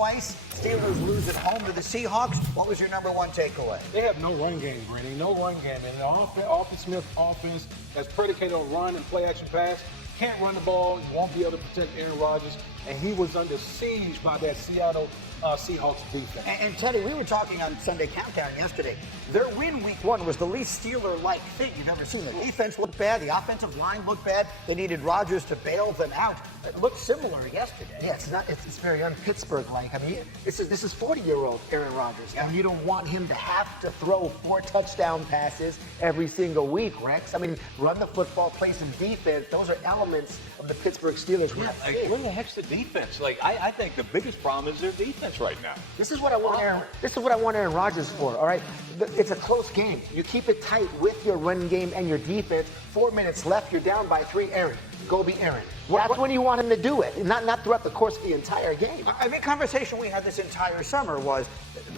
twice. Steelers lose at home to the Seahawks. What was your number one takeaway? They have no run game, Brady. No run game. And the Arthur Smith offense that's predicated on run and play action pass. Can't run the ball. You won't be able to protect Aaron Rodgers. And he was under siege by that Seattle Seahawks defense. And Teddy, we were talking on Sunday Countdown yesterday. Their win week one was the least Steeler-like thing you've ever seen. The defense looked bad. The offensive line looked bad. They needed Rodgers to bail them out. It looked similar yesterday. Yeah, it's very un-Pittsburgh-like. I mean, this is 40-year-old Aaron Rodgers, and you don't want him to have to throw 4 touchdown passes every single week, Rex. I mean, run the football, play some defense. Those are elements of the Pittsburgh Steelers. Yeah, like, where the heck's the defense? Like, I think the biggest problem is their defense right now. This is what I want Aaron Rodgers for. All right, it's a close game. You keep it tight with your run game and your defense. 4 minutes left. You're down by 3. Aaron, go be Aaron. That's when you want him to do it, not throughout the course of the entire game. I mean, conversation we had this entire summer was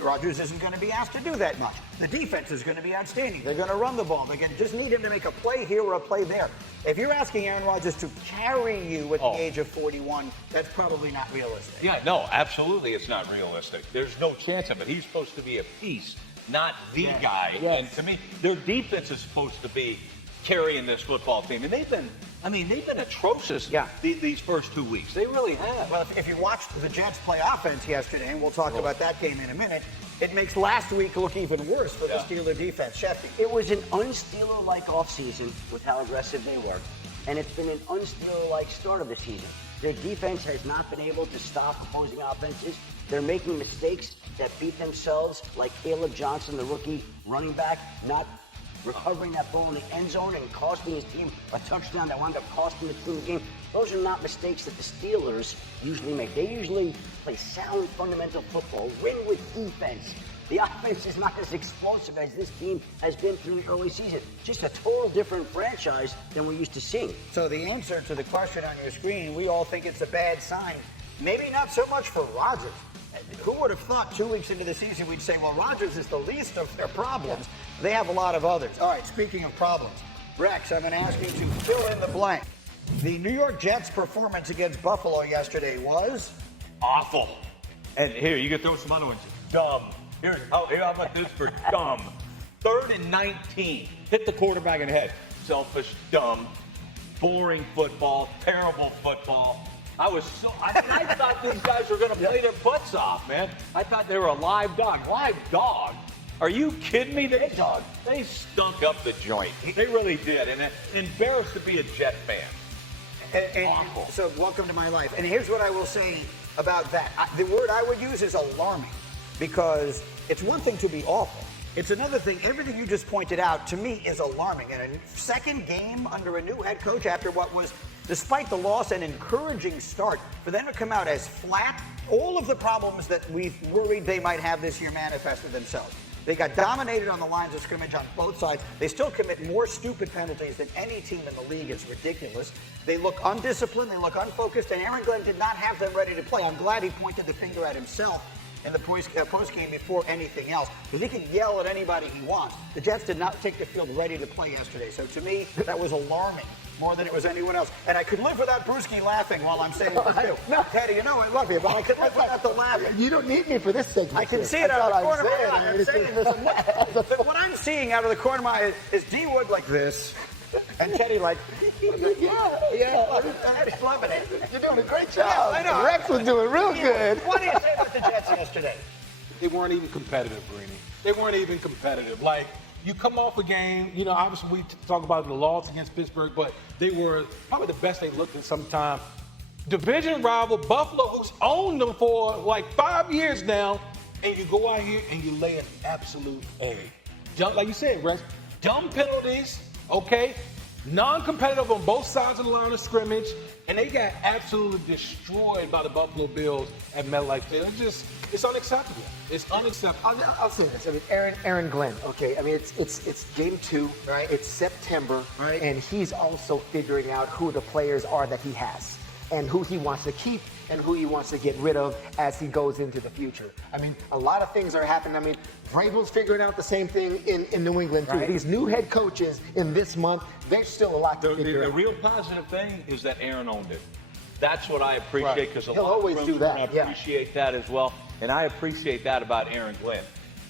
Rodgers isn't going to be asked to do that much. The defense is going to be outstanding. They're going to run the ball. They just need him to make a play here or a play there. If you're asking Aaron Rodgers to carry you at the age of 41, that's probably not realistic. Yeah, no, absolutely it's not realistic. There's no chance of it. He's supposed to be a piece, not the guy. Yes. And to me, their defense is supposed to be carrying this football team. And they've been atrocious these first 2 weeks. They really have. Well, if you watched the Jets play offense yesterday, and we'll talk about that game in a minute, it makes last week look even worse for the Steeler defense. Shefty. It was an un-Steeler-like offseason with how aggressive they were, and it's been an un-Steeler-like start of the season. Their defense has not been able to stop opposing offenses. They're making mistakes that beat themselves, like Caleb Johnson, the rookie running back, not recovering that ball in the end zone and costing his team a touchdown that wound up costing the team the game. Those are not mistakes that the Steelers usually make. They usually play sound, fundamental football, win with defense. The offense is not as explosive as this team has been through the early season. Just a total different franchise than we're used to seeing. So the answer to the question on your screen, we all think it's a bad sign. Maybe not so much for Rodgers. Who would have thought 2 weeks into the season we'd say, well, Rodgers is the least of their problems. They have a lot of others. All right, speaking of problems, Rex, I'm going to ask you to fill in the blank. The New York Jets' performance against Buffalo yesterday was? Awful. And here, you can throw some other ones. Dumb. Here, how about this for dumb? 3rd and 19. Hit the quarterback in the head. Selfish, dumb, boring football, terrible football. I thought these guys were going to play their butts off, man. I thought they were a live dog. Live dog? Are you kidding me? They stunk up the joint. They really did. And embarrassed to be a Jet fan. Awful. So welcome to my life. And here's what I will say about that. The word I would use is alarming, because it's one thing to be awful. It's another thing. Everything you just pointed out, to me, is alarming. And a second game under a new head coach after what was, despite the loss, an encouraging start, for them to come out as flat, all of the problems that we've worried they might have this year manifested themselves. They got dominated on the lines of scrimmage on both sides. They still commit more stupid penalties than any team in the league. It's ridiculous. They look undisciplined. They look unfocused. And Aaron Glenn did not have them ready to play. I'm glad he pointed the finger at himself in the post-game before anything else, because he can yell at anybody he wants. The Jets did not take the field ready to play yesterday. So to me, that was alarming more than it was anyone else. And I could live without Brewski laughing while I'm saying this too. No, Teddy, you know I love you, but I could live without the laughing. You don't need me for this segment. I can see it out of the corner of my eye. I'm saying this. What I'm seeing out of the corner of my eye is D Wood like this, and Teddy like, yeah. Teddy's loving it. You're doing a great job. Yeah, I know. Rex was doing real good. What do you say about the Jets yesterday? They weren't even competitive, Greeny. They weren't even competitive. Like, you come off a game, you know, obviously we talk about the loss against Pittsburgh, but they were probably the best they looked in some time. Division rival Buffalo, who's owned them for like 5 years now, and you go out here and you lay an absolute egg. Like you said, Rex, dumb penalties, okay? Non-competitive on both sides of the line of scrimmage, and they got absolutely destroyed by the Buffalo Bills at MetLife Field. It's unacceptable. It's unacceptable. I'll say this. I mean, Aaron Glenn. Okay. I mean, it's game 2, right? It's September, right? And he's also figuring out who the players are that he has, and who he wants to keep, and who he wants to get rid of as he goes into the future. I mean, a lot of things are happening. I mean, Vrabel's figuring out the same thing in New England too. Right. These new head coaches in this month, there's still a lot to figure out. The real positive thing is that Aaron owned it. That's what I appreciate because He'll always do that, I yeah. appreciate that as well, and I appreciate that about Aaron Glenn.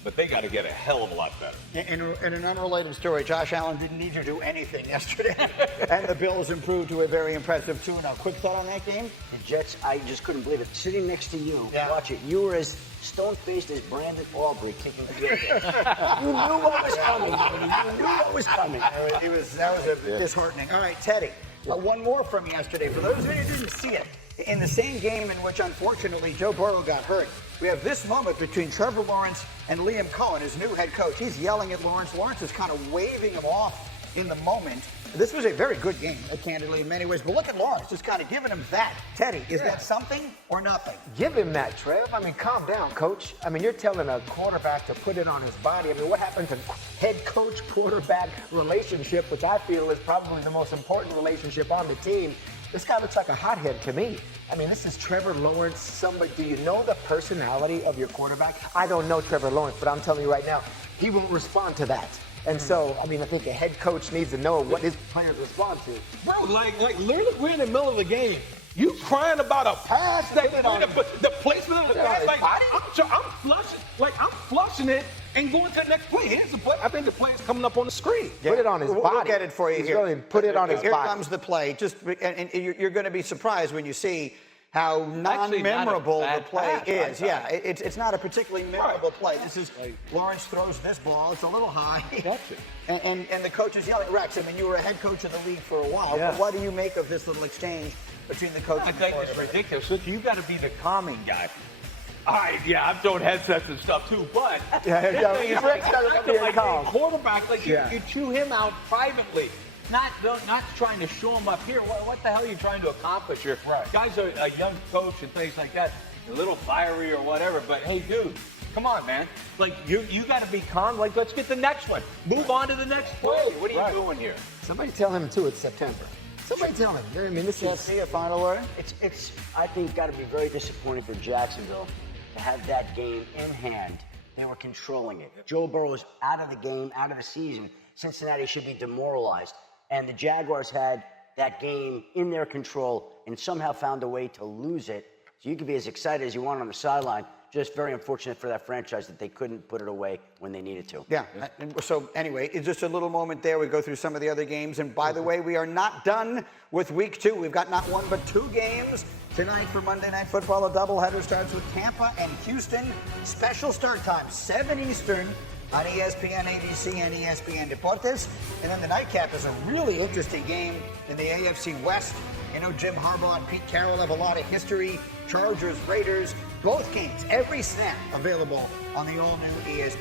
But they got to get a hell of a lot better. In an unrelated story, Josh Allen didn't need to do anything yesterday, and the Bills improved to a very impressive 2-0. Quick thought on that game? The Jets, I just couldn't believe it. Sitting next to you, Yeah. watch it. You were as stone-faced as Brandon Aubrey kicking the field goal. You knew what was coming, Brady. You knew what was coming. That was disheartening. All right, Teddy, one more from yesterday. For those of you who didn't see it, in the same game in which, unfortunately, Joe Burrow got hurt, we have this moment between Trevor Lawrence and Liam Cohen, his new head coach. He's yelling at Lawrence. Lawrence is kind of waving him off in the moment. This was a very good game, candidly, in many ways. But look at Lawrence, just kind of giving him that. Teddy, is that something or nothing? Give him that, Trev. I mean, calm down, coach. I mean, you're telling a quarterback to put it on his body. I mean, what happens to head coach-quarterback relationship, which I feel is probably the most important relationship on the team? This guy looks like a hothead to me. I mean, this is Trevor Lawrence. Somebody, do you know the personality of your quarterback? I don't know Trevor Lawrence, but I'm telling you right now, he won't respond to that. And so, I mean, I think a head coach needs to know what his players respond to. Bro, like literally, we're in the middle of the game. You crying about a pass that the placement of the pass, like I'm flushing it and going to the next play. Here's the play. I think the play is coming up on the screen. Put it on his body. We'll get it for you He's here. really put it on his Here body. comes the play. And you're going to be surprised when you see how Actually, not a non-memorable the bad play pass, is. I Yeah, thought. it's not a particularly memorable play. This is Lawrence throws this ball. It's a little high. Gotcha. And the coach is yelling. Rex, I mean, you were a head coach in the league for a while. Yeah. But what do you make of this little exchange between the coach I and the think it's quarterback? ridiculous. Look, you got to be the calming guy. All right, yeah, I'm throwing headsets and stuff too, but Rex doesn't be like calm. a quarterback, like Yeah. you chew him out privately. Not trying to show him up here. What the hell are you trying to accomplish here? Right. Guys are a young coach and things like that, a little fiery or whatever. But hey, dude, come on, man. Like you got to be calm. Like let's get the next one. Move on to the next play. What are you doing here? Somebody tell him, too, it's September. Somebody tell him. I mean, this is... See a final word? It's I think, got to be very disappointing for Jacksonville to have that game in hand. They were controlling it. Joe Burrow is out of the game, out of the season. Cincinnati should be demoralized. And the Jaguars had that game in their control and somehow found a way to lose it. So you could be as excited as you want on the sideline. Just very unfortunate for that franchise that they couldn't put it away when they needed to. Yeah. And so anyway, it's just a little moment there. We go through some of the other games. And by the way, we are not done with week 2. We've got not one but 2 games tonight for Monday Night Football. A doubleheader starts with Tampa and Houston. Special start time, 7 Eastern on ESPN, ABC, and ESPN Deportes. And then the nightcap is a really interesting game in the AFC West. You know, Jim Harbaugh and Pete Carroll have a lot of history. Chargers, Raiders, both games, every snap available on the all-new ESPN.